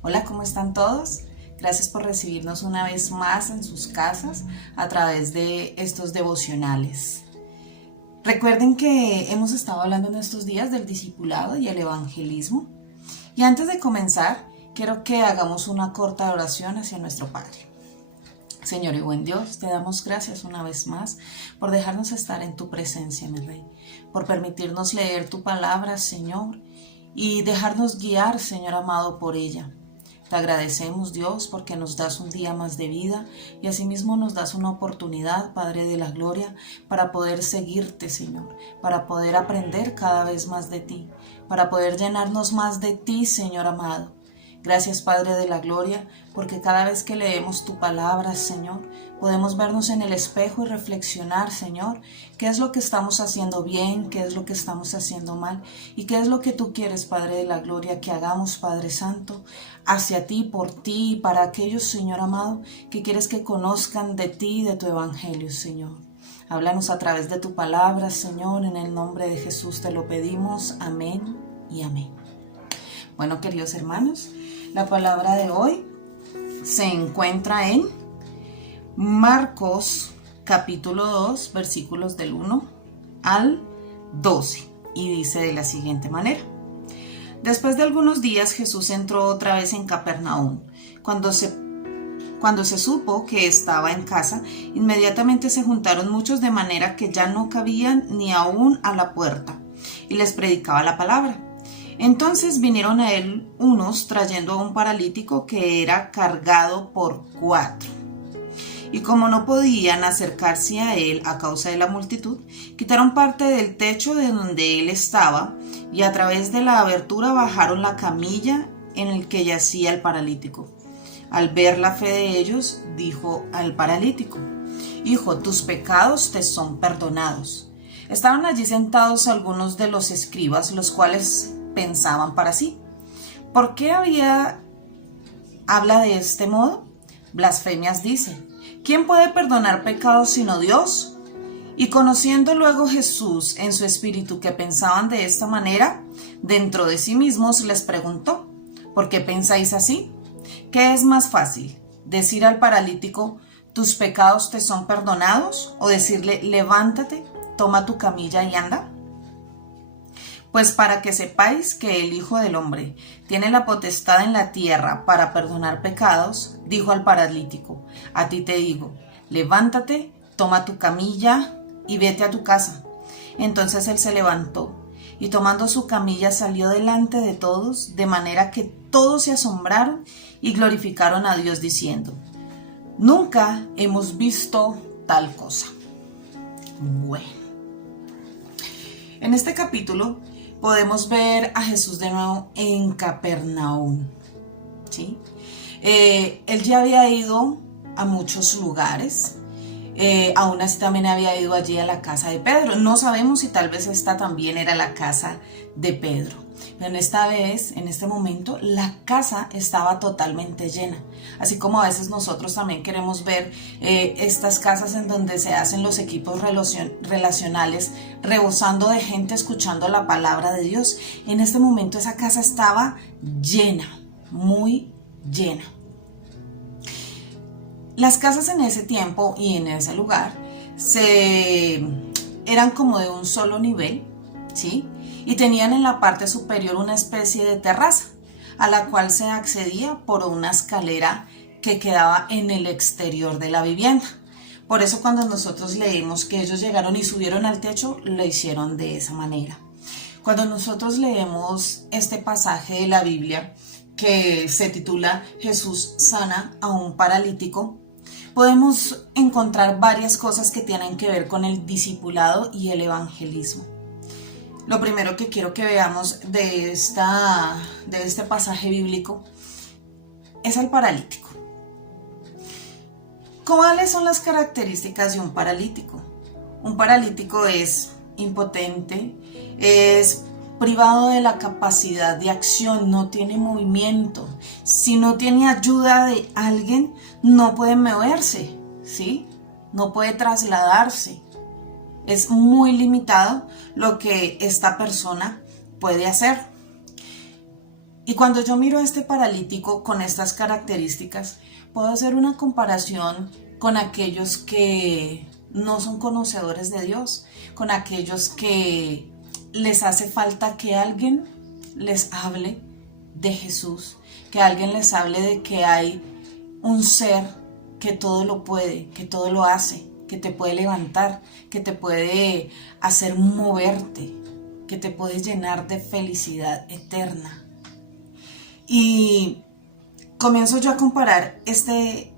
Hola, ¿cómo están todos? Gracias por recibirnos una vez más en sus casas a través de estos devocionales. Recuerden que hemos estado hablando en estos días del discipulado y el evangelismo. Y antes de comenzar, quiero que hagamos una corta oración hacia nuestro Padre. Señor y buen Dios, te damos gracias una vez más por dejarnos estar en tu presencia, mi Rey, por permitirnos leer tu palabra, Señor, y dejarnos guiar, Señor amado, por ella. Te agradecemos, Dios, porque nos das un día más de vida y asimismo nos das una oportunidad, Padre de la Gloria, para poder seguirte, Señor, para poder aprender cada vez más de ti, para poder llenarnos más de ti, Señor amado. Gracias, Padre de la Gloria, porque cada vez que leemos tu palabra, Señor, podemos vernos en el espejo y reflexionar, Señor, qué es lo que estamos haciendo bien, qué es lo que estamos haciendo mal y qué es lo que tú quieres, Padre de la Gloria, que hagamos, Padre Santo, hacia ti, por ti y para aquellos, Señor amado, que quieres que conozcan de ti y de tu evangelio, Señor. Háblanos a través de tu palabra, Señor, en el nombre de Jesús te lo pedimos. Amén y amén. Bueno, queridos hermanos, la palabra de hoy se encuentra en Marcos capítulo 2, versículos del 1 al 12, y dice de la siguiente manera. Después de algunos días Jesús entró otra vez en Capernaum. Cuando se supo que estaba en casa, inmediatamente se juntaron muchos de manera que ya no cabían ni aún a la puerta, y les predicaba la palabra. Entonces vinieron a él unos trayendo a un paralítico que era cargado por 4. Y como no podían acercarse a él a causa de la multitud, quitaron parte del techo de donde él estaba y a través de la abertura bajaron la camilla en el que yacía el paralítico. Al ver la fe de ellos, dijo al paralítico: Hijo, tus pecados te son perdonados. Estaban allí sentados algunos de los escribas, los cuales pensaban para sí: ¿por qué habla de este modo? Blasfemias dice. ¿Quién puede perdonar pecados sino Dios? Y conociendo luego Jesús en su espíritu que pensaban de esta manera, dentro de sí mismos les preguntó: ¿por qué pensáis así? ¿Qué es más fácil? ¿Decir al paralítico, tus pecados te son perdonados? ¿O decirle, levántate, toma tu camilla y anda? Pues para que sepáis que el Hijo del Hombre tiene la potestad en la tierra para perdonar pecados, dijo al paralítico: a ti te digo, levántate, toma tu camilla y vete a tu casa. Entonces él se levantó y tomando su camilla salió delante de todos, de manera que todos se asombraron y glorificaron a Dios diciendo: nunca hemos visto tal cosa. Bueno, en este capítulo podemos ver a Jesús de nuevo en Capernaum, ¿sí? Él ya había ido a muchos lugares, aún así también había ido allí a la casa de Pedro. No sabemos si tal vez esta también era la casa de Pedro. Pero esta vez, en este momento, la casa estaba totalmente llena. Así como a veces nosotros también queremos ver estas casas en donde se hacen los equipos relacionales, rebosando de gente escuchando la palabra de Dios. En este momento esa casa estaba llena, muy llena. Las casas en ese tiempo y en ese lugar eran como de un solo nivel, ¿sí? Y tenían en la parte superior una especie de terraza, a la cual se accedía por una escalera que quedaba en el exterior de la vivienda. Por eso cuando nosotros leemos que ellos llegaron y subieron al techo, lo hicieron de esa manera. Cuando nosotros leemos este pasaje de la Biblia que se titula Jesús sana a un paralítico, podemos encontrar varias cosas que tienen que ver con el discipulado y el evangelismo. Lo primero que quiero que veamos de este pasaje bíblico es al paralítico. ¿Cuáles son las características de un paralítico? Un paralítico es impotente, es privado de la capacidad de acción, no tiene movimiento. Si no tiene ayuda de alguien, no puede moverse, ¿sí? No puede trasladarse. Es muy limitado lo que esta persona puede hacer. Y cuando yo miro a este paralítico con estas características, puedo hacer una comparación con aquellos que no son conocedores de Dios, con aquellos que les hace falta que alguien les hable de Jesús, que alguien les hable de que hay un ser que todo lo puede, que todo lo hace, que te puede levantar, que te puede hacer moverte, que te puede llenar de felicidad eterna. Y comienzo yo a comparar este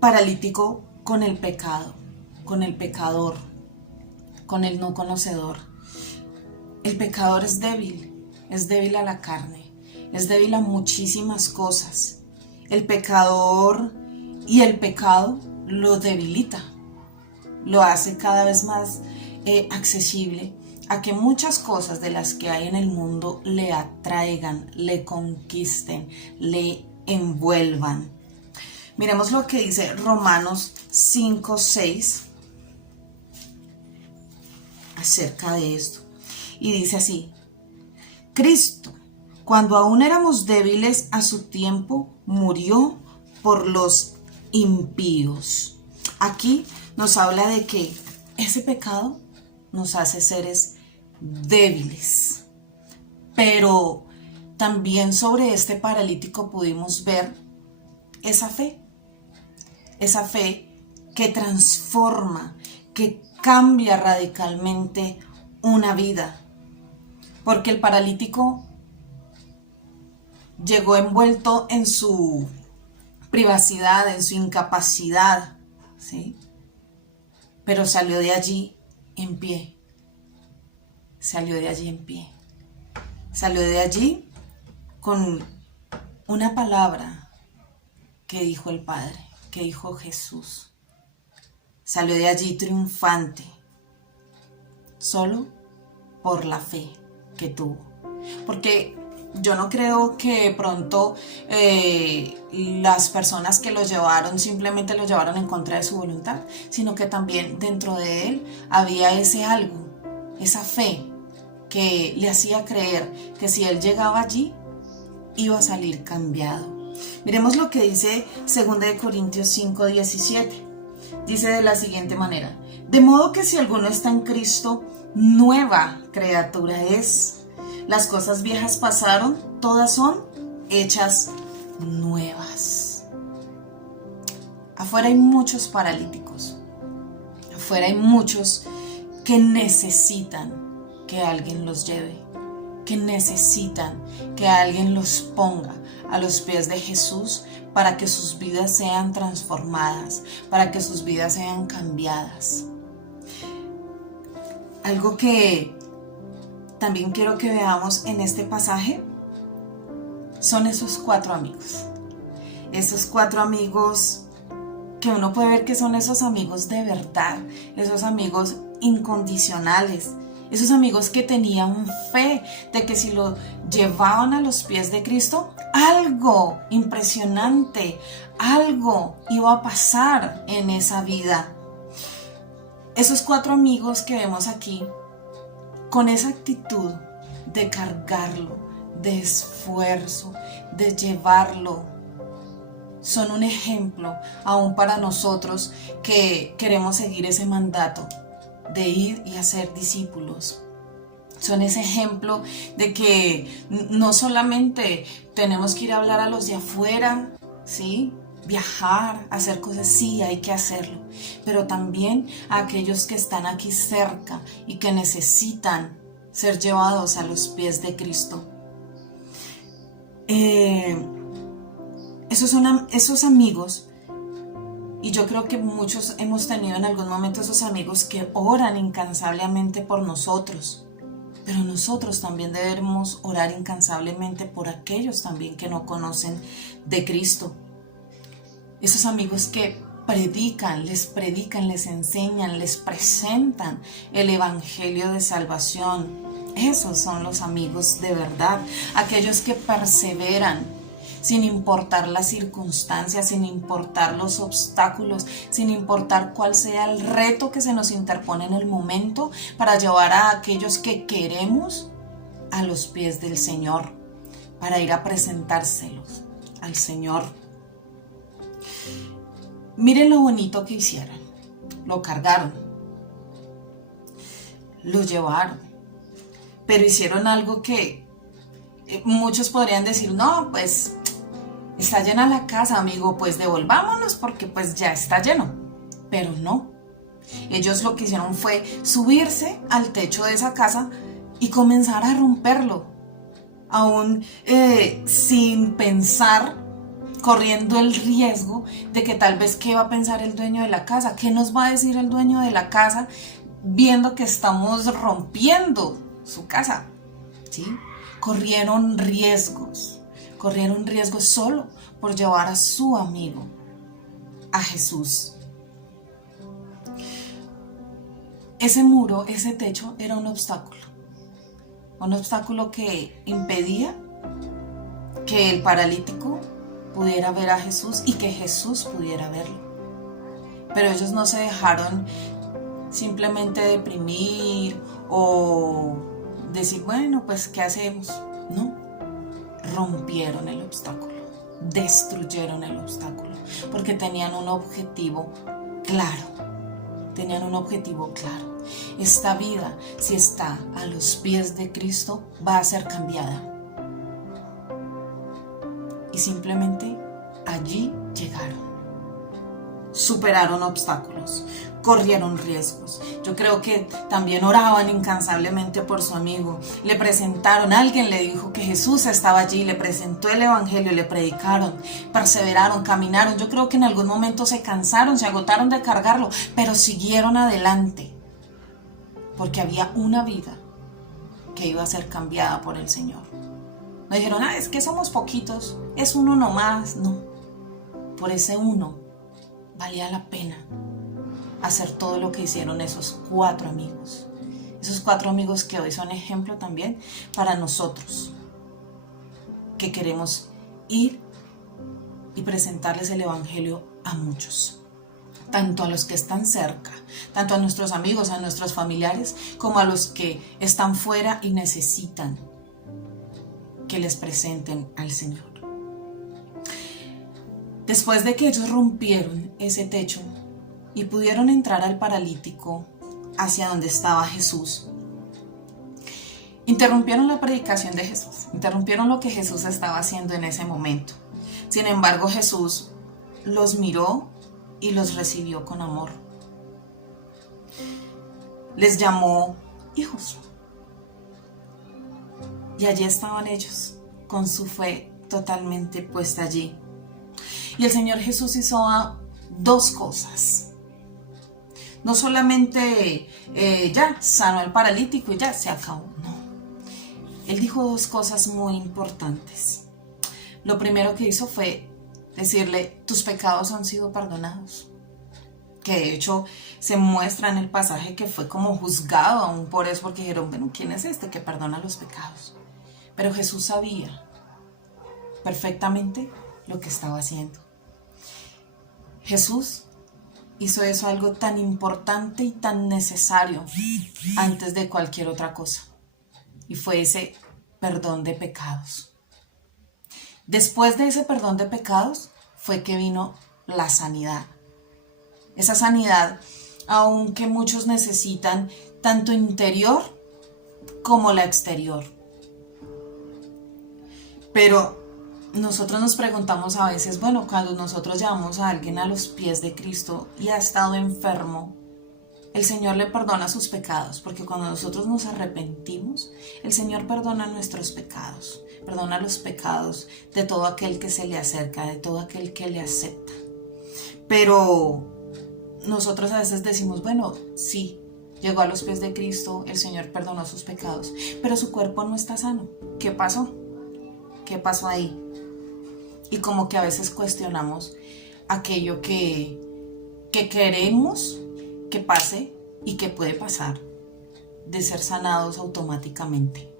paralítico con el pecado, con el pecador, con el no conocedor. El pecador es débil a la carne, es débil a muchísimas cosas. El pecador y el pecado lo debilita, lo hace cada vez más accesible a que muchas cosas de las que hay en el mundo le atraigan, le conquisten, le envuelvan. Miremos lo que dice Romanos 5:6 acerca de esto. Y dice así: Cristo, cuando aún éramos débiles a su tiempo, murió por los impíos. Aquí nos habla de que ese pecado nos hace seres débiles. Pero también sobre este paralítico pudimos ver esa fe que transforma, que cambia radicalmente una vida. Porque el paralítico llegó envuelto en su privacidad, en su incapacidad, ¿sí? Pero salió de allí en pie. Salió de allí en pie. Salió de allí con una palabra que dijo el Padre, que dijo Jesús. Salió de allí triunfante, solo por la fe que tuvo. Porque yo no creo que pronto las personas que lo llevaron simplemente lo llevaron en contra de su voluntad, sino que también dentro de él había ese algo, esa fe que le hacía creer que si él llegaba allí iba a salir cambiado. Miremos lo que dice 2 Corintios 5:17. Dice de la siguiente manera: de modo que si alguno está en Cristo, nueva criatura es. Las cosas viejas pasaron, todas son hechas nuevas. Afuera hay muchos paralíticos. Afuera hay muchos que necesitan que alguien los lleve, que necesitan que alguien los ponga a los pies de Jesús para que sus vidas sean transformadas, para que sus vidas sean cambiadas. Algo que también quiero que veamos en este pasaje son esos 4 amigos. Esos 4 amigos que uno puede ver que son esos amigos de verdad, esos amigos incondicionales, esos amigos que tenían fe de que si lo llevaban a los pies de Cristo, algo impresionante, algo iba a pasar en esa vida. Esos 4 amigos que vemos aquí, con esa actitud de cargarlo, de esfuerzo, de llevarlo, son un ejemplo aún para nosotros que queremos seguir ese mandato de ir y hacer discípulos. Son ese ejemplo de que no solamente tenemos que ir a hablar a los de afuera, ¿sí? Viajar, hacer cosas, sí, hay que hacerlo, pero también a aquellos que están aquí cerca y que necesitan ser llevados a los pies de Cristo. Esos amigos, y yo creo que muchos hemos tenido en algún momento esos amigos que oran incansablemente por nosotros, pero nosotros también debemos orar incansablemente por aquellos también que no conocen de Cristo. Esos amigos que les enseñan, les presentan el evangelio de salvación. Esos son los amigos de verdad, aquellos que perseveran sin importar las circunstancias, sin importar los obstáculos, sin importar cuál sea el reto que se nos interpone en el momento, para llevar a aquellos que queremos a los pies del Señor. para ir a presentárselos al Señor. Miren lo bonito que hicieron. Lo cargaron, lo llevaron, pero hicieron algo que muchos podrían decir, no, pues está llena la casa, amigo, pues devolvámonos porque pues ya está lleno. Pero no, ellos lo que hicieron fue subirse al techo de esa casa y comenzar a romperlo, aún sin pensar, corriendo el riesgo de que tal vez qué va a pensar el dueño de la casa, qué nos va a decir el dueño de la casa viendo que estamos rompiendo su casa, ¿sí? Corrieron riesgos solo por llevar a su amigo a Jesús. Ese muro, ese techo era un obstáculo que impedía que el paralítico pudiera ver a Jesús y que Jesús pudiera verlo. Pero ellos no se dejaron simplemente deprimir o decir, bueno, pues ¿qué hacemos? No, rompieron el obstáculo, destruyeron el obstáculo, porque tenían un objetivo claro. Esta vida, si está a los pies de Cristo, va a ser cambiada. Y simplemente allí llegaron. Superaron obstáculos, corrieron riesgos. Yo creo que también oraban incansablemente por su amigo. Le presentaron, alguien le dijo que Jesús estaba allí, le presentó el evangelio, le predicaron, perseveraron, caminaron. Yo creo que en algún momento se cansaron, se agotaron de cargarlo, pero siguieron adelante, porque había una vida que iba a ser cambiada por el Señor. No dijeron, es que somos poquitos, es uno nomás. No, por ese uno valía la pena hacer todo lo que hicieron esos 4 amigos. Esos 4 amigos que hoy son ejemplo también para nosotros, que queremos ir y presentarles el evangelio a muchos, tanto a los que están cerca, tanto a nuestros amigos, a nuestros familiares, como a los que están fuera y necesitan que les presenten al Señor. Después de que ellos rompieron ese techo y pudieron entrar al paralítico hacia donde estaba Jesús, interrumpieron la predicación de Jesús, interrumpieron lo que Jesús estaba haciendo en ese momento. Sin embargo, Jesús los miró y los recibió con amor. Les llamó hijos. Y allí estaban ellos, con su fe totalmente puesta allí. Y el Señor Jesús hizo 2 cosas. No solamente ya sanó al paralítico y ya se acabó, no. Él dijo 2 cosas muy importantes. Lo primero que hizo fue decirle, tus pecados han sido perdonados. Que de hecho se muestra en el pasaje que fue como juzgado aún por eso, porque dijeron, bueno, ¿quién es este que perdona los pecados? Pero Jesús sabía perfectamente lo que estaba haciendo. Jesús hizo eso algo tan importante y tan necesario antes de cualquier otra cosa. Y fue ese perdón de pecados. Después de ese perdón de pecados fue que vino la sanidad. Esa sanidad, aunque muchos necesitan, tanto interior como la exterior. Pero nosotros nos preguntamos a veces, bueno, cuando nosotros llevamos a alguien a los pies de Cristo y ha estado enfermo, el Señor le perdona sus pecados, porque cuando nosotros nos arrepentimos, el Señor perdona nuestros pecados, perdona los pecados de todo aquel que se le acerca, de todo aquel que le acepta. Pero nosotros a veces decimos, bueno, sí, llegó a los pies de Cristo, el Señor perdonó sus pecados, pero su cuerpo no está sano. ¿Qué pasó? ¿Qué pasó ahí? Y como que a veces cuestionamos aquello que queremos que pase y que puede pasar, de ser sanados automáticamente.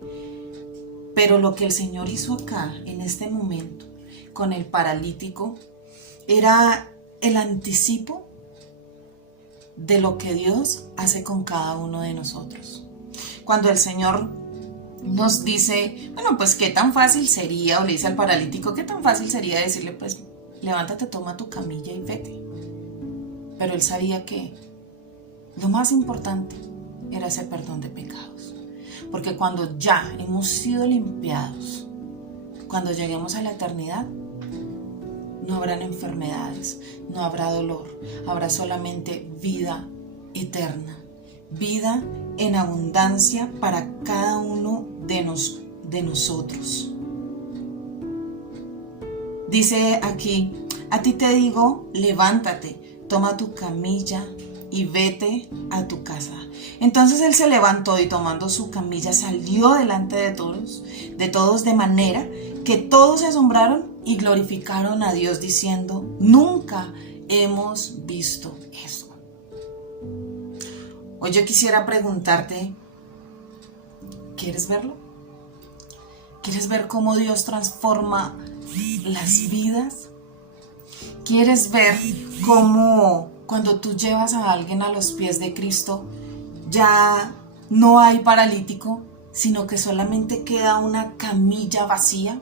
Pero lo que el Señor hizo acá, en este momento, con el paralítico, era el anticipo de lo que Dios hace con cada uno de nosotros. Cuando el Señor nos dice, bueno, pues qué tan fácil sería, o le dice al paralítico, qué tan fácil sería decirle, pues levántate, toma tu camilla y vete. Pero él sabía que lo más importante era ese perdón de pecados. Porque cuando ya hemos sido limpiados, cuando lleguemos a la eternidad, no habrán enfermedades, no habrá dolor, habrá solamente vida eterna, vida en abundancia para cada uno de nosotros. Dice aquí, a ti te digo, levántate, toma tu camilla y vete a tu casa. Entonces él se levantó y tomando su camilla salió delante de todos de manera que todos se asombraron y glorificaron a Dios diciendo, nunca hemos visto eso. Hoy yo quisiera preguntarte, ¿quieres verlo? ¿Quieres ver cómo Dios transforma las vidas? ¿Quieres ver cómo cuando tú llevas a alguien a los pies de Cristo, ya no hay paralítico, sino que solamente queda una camilla vacía?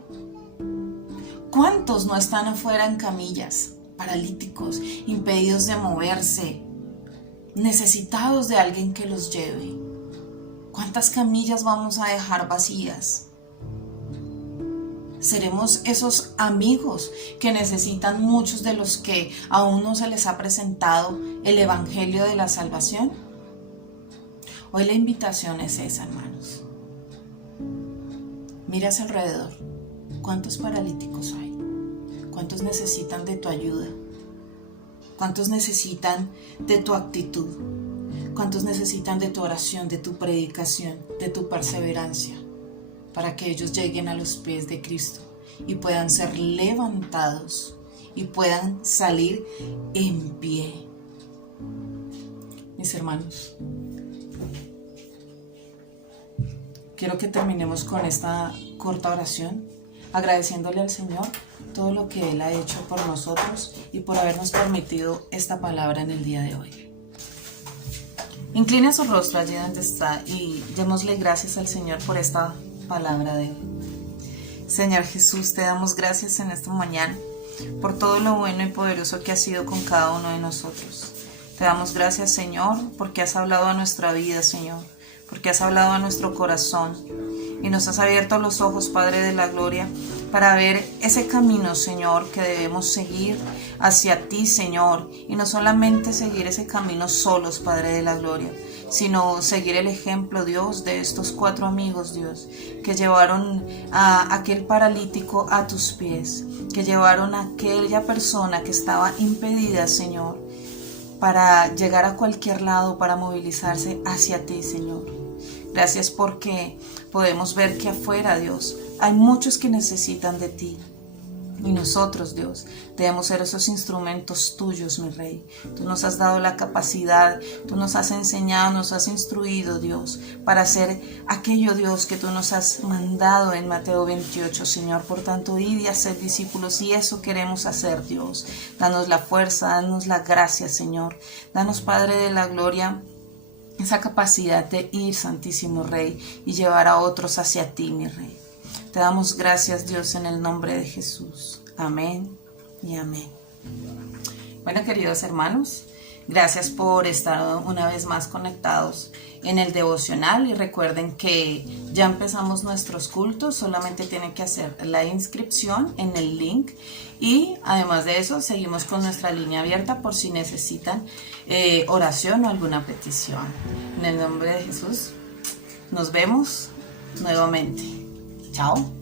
¿Cuántos no están afuera en camillas, paralíticos, impedidos de moverse, necesitados de alguien que los lleve? ¿Cuántas camillas vamos a dejar vacías? ¿Seremos esos amigos que necesitan muchos de los que aún no se les ha presentado el evangelio de la salvación? Hoy la invitación es esa, hermanos. Mira hacia alrededor. ¿Cuántos paralíticos hay? ¿Cuántos necesitan de tu ayuda? ¿Cuántos necesitan de tu actitud? ¿Cuántos necesitan de tu oración, de tu predicación, de tu perseverancia? Para que ellos lleguen a los pies de Cristo y puedan ser levantados y puedan salir en pie. Mis hermanos, quiero que terminemos con esta corta oración, agradeciéndole al Señor todo lo que Él ha hecho por nosotros y por habernos permitido esta palabra en el día de hoy. Inclina su rostro allí donde está y démosle gracias al Señor por esta palabra de hoy. Señor Jesús, te damos gracias en esta mañana por todo lo bueno y poderoso que has sido con cada uno de nosotros. Te damos gracias, Señor, porque has hablado a nuestra vida, Señor, porque has hablado a nuestro corazón y nos has abierto los ojos, Padre de la Gloria, para ver ese camino, Señor, que debemos seguir hacia ti, Señor, y no solamente seguir ese camino solos, Padre de la Gloria, sino seguir el ejemplo, Dios, de estos 4 amigos, Dios, que llevaron a aquel paralítico a tus pies, que llevaron a aquella persona que estaba impedida, Señor, para llegar a cualquier lado, para movilizarse hacia ti, Señor. Gracias porque podemos ver que afuera, Dios, hay muchos que necesitan de ti. Y nosotros, Dios, debemos ser esos instrumentos tuyos, mi Rey. Tú nos has dado la capacidad, tú nos has enseñado, nos has instruido, Dios, para hacer aquello, Dios, que tú nos has mandado en Mateo 28, Señor. Por tanto, id y haced discípulos, y eso queremos hacer, Dios. Danos la fuerza, danos la gracia, Señor. Danos, Padre de la Gloria, esa capacidad de ir, Santísimo Rey, y llevar a otros hacia ti, mi Rey. Te damos gracias, Dios, en el nombre de Jesús. Amén y amén. Bueno, queridos hermanos, gracias por estar una vez más conectados en el devocional y recuerden que ya empezamos nuestros cultos, solamente tienen que hacer la inscripción en el link y además de eso seguimos con nuestra línea abierta por si necesitan oración o alguna petición. En el nombre de Jesús, nos vemos nuevamente. Chao.